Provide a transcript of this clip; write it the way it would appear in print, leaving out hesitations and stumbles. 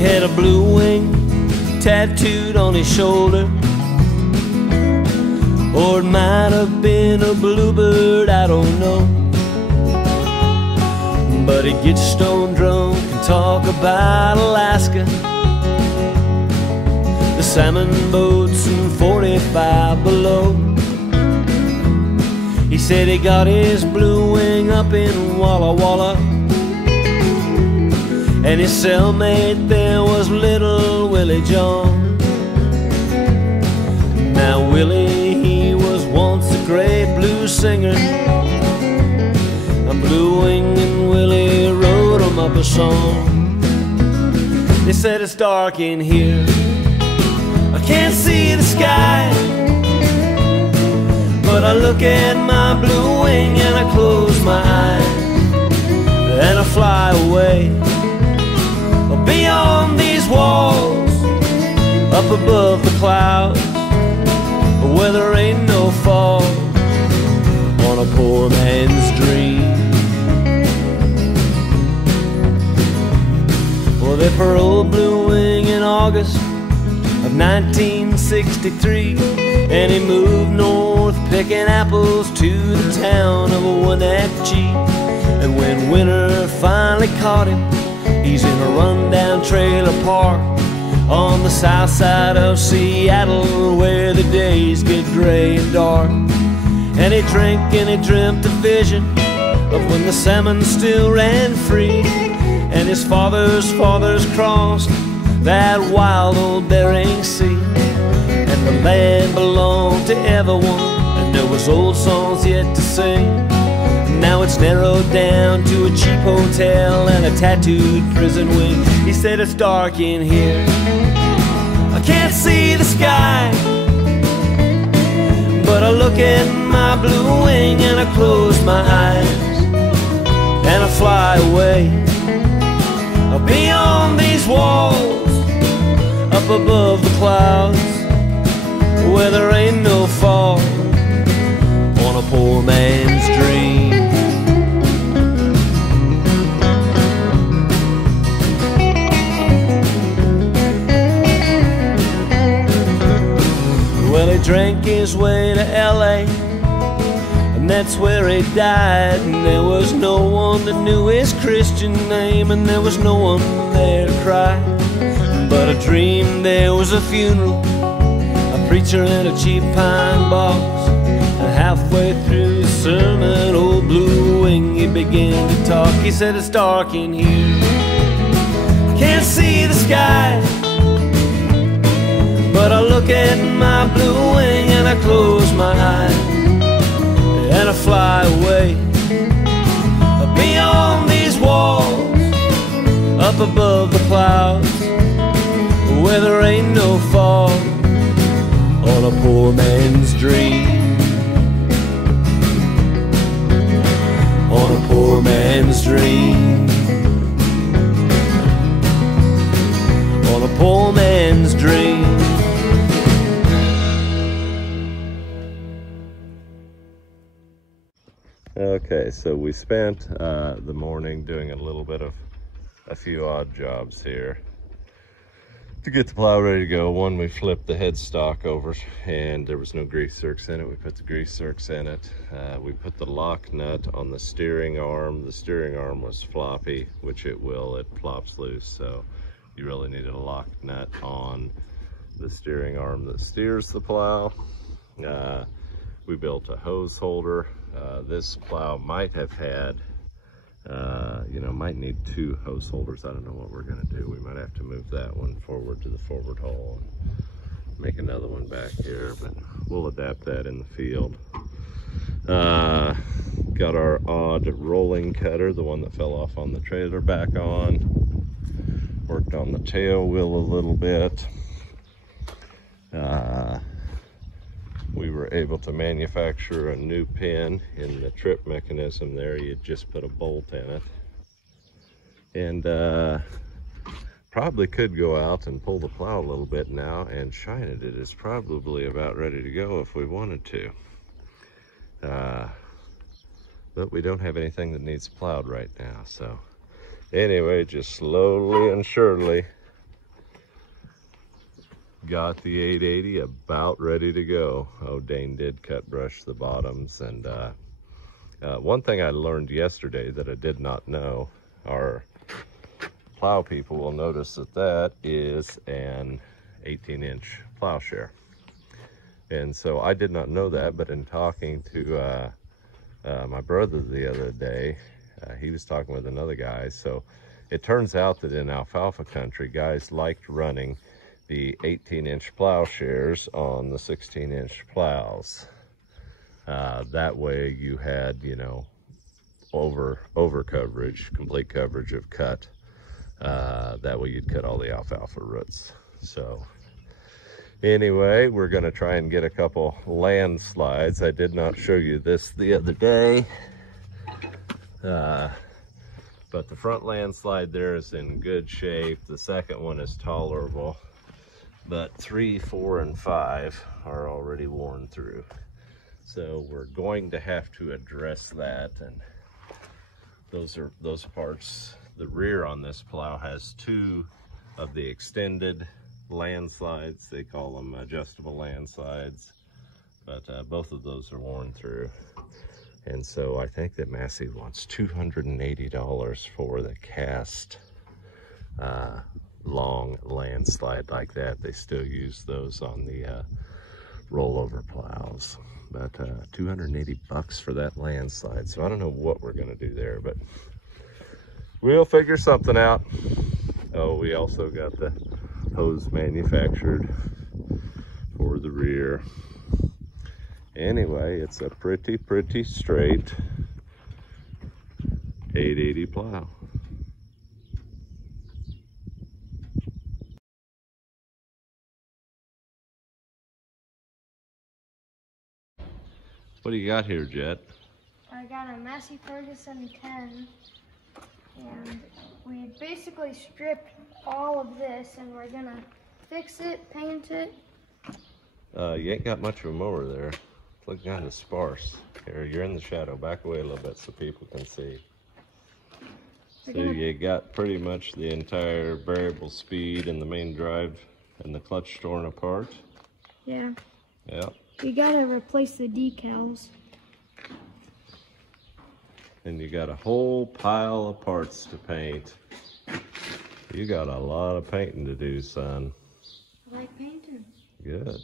had a blue wing tattooed on his shoulder, or it might have been a bluebird, I don't know. But he'd get stone drunk and talk about Alaska, the salmon boats and 45 below. He said he got his blue wing up in Walla Walla, and his cellmate there was little Willie John. Now Willie, he was once a great blues singer. A blue wing and Willie wrote him up a song. They said it's dark in here, I can't see the sky, but I look at my blue wing and I close my eyes, and I fly away beyond these walls, up above the clouds, where there ain't no fall on a poor man's dream. Well, they furled Blue Wing in August of 1963, and he moved north picking apples to the town of Wenatchee. And when winter finally caught him, he's in a rundown trailer park on the south side of Seattle, where the days get gray and dark. And he drank and he dreamt a vision of when the salmon still ran free, and his fathers crossed that wild old Bering Sea, and the land belonged to everyone, and there was old songs yet to sing. Now it's narrowed down to a cheap hotel and a tattooed prison wing. He said it's dark in here, I can't see the sky, but I look at my blue wing and I close my eyes, and I fly away beyond these walls, up above the clouds, where there ain't no fall on a poor man's dream. Well, he drank his way to L.A., and that's where he died. And there was no one that knew his Christian name, and there was no one there to cry. But I dreamed there was a funeral, a preacher in a cheap pine box, and halfway through his sermon, old Blue Wing, he began to talk. He said it's dark in here, can't see the sky, but I look at my blue wing and I close my eyes, and I fly away beyond these walls, up above the clouds, where there ain't no fall on a poor man's dream. On a poor man's dream. On a poor man's dream. Okay, so we spent the morning doing a little bit of a few odd jobs here to get the plow ready to go. One, we flipped the headstock over and there was no grease zerks in it. We put the grease zerks in it. We put the lock nut on the steering arm. The steering arm was floppy, which it will, it plops loose, so you really needed a lock nut on the steering arm that steers the plow. We built a hose holder. This plow might have had, might need 2 hose holders. I don't know what we're gonna do. We might have to move that one forward to the forward hole and make another one back here, but we'll adapt that in the field. Got our odd rolling cutter, the one that fell off on the trailer, back on. Worked on the tail wheel a little bit. We were able to manufacture a new pin in the trip mechanism there. You just put a bolt in it. And probably could go out and pull the plow a little bit now and shine it. It is probably about ready to go if we wanted to. But we don't have anything that needs plowed right now. So anyway, just slowly and surely got the 880 about ready to go. Oh, Dane did cut brush the bottoms, and one thing I learned yesterday that I did not know, our plow people will notice that that is an 18-inch plowshare. And so I did not know that, but in talking to my brother the other day, he was talking with another guy. So it turns out that in alfalfa country, guys liked running the 18-inch plowshares on the 16-inch plows. That way you had, you know, over coverage, complete coverage of cut. That way you'd cut all the alfalfa roots. So anyway, we're gonna try and get a couple landslides. I did not show you this the other day. But the front landslide there is in good shape. The second one is tolerable, but 3, 4, and 5 are already worn through. So we're going to have to address that, and those parts. The rear on this plow has 2 of the extended landslides. They call them adjustable landslides, but both of those are worn through. And so I think that Massey wants $280 for the cast long landslide like that. They still use those on the rollover plows, but 280 bucks for that landslide. So I don't know what we're gonna do there, but we'll figure something out. Oh, we also got the hose manufactured for the rear. Anyway, it's a pretty straight 880 plow. What do you got here, Jett? I got a Massey Ferguson 10, and we basically stripped all of this, and we're gonna fix it, paint it. You ain't got much of a mower there. It's looking kind of sparse. Here, you're in the shadow. Back away a little bit so people can see. So you got pretty much the entire variable speed and the main drive and the clutch torn apart. Yeah. Yeah. We gotta replace the decals. And you got a whole pile of parts to paint. You got a lot of painting to do, son. I like painting. Good.